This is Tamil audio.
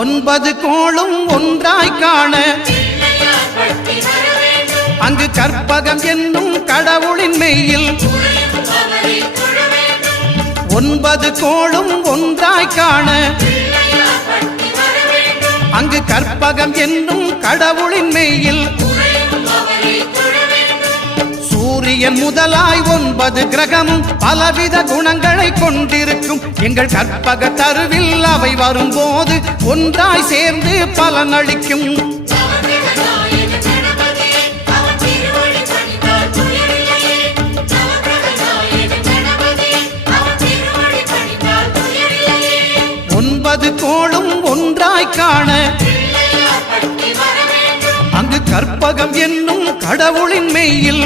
ஒன்பது கோளும் ஒன்றாய் காண அங்கு கற்பகம் என்னும் கடவுளின் மெய்யில் ஒன்பது கோளும் ஒன்றாய் காண அங்கு கற்பகம் என்னும் கடவுளின் மெய்யில் சூரியன் முதலாய் 9 கிரகமும் பலவித குணங்களை கொண்டிருக்கும் எங்கள் கற்பக தருவில் அவை வரும்போது ஒன்றாய் சேர்ந்து பலனளிக்கும். ஒன்பது கோளும் ஒன்றாய் காண அங்கு கற்பகம் என்னும் கடவுளின் மெய்யில்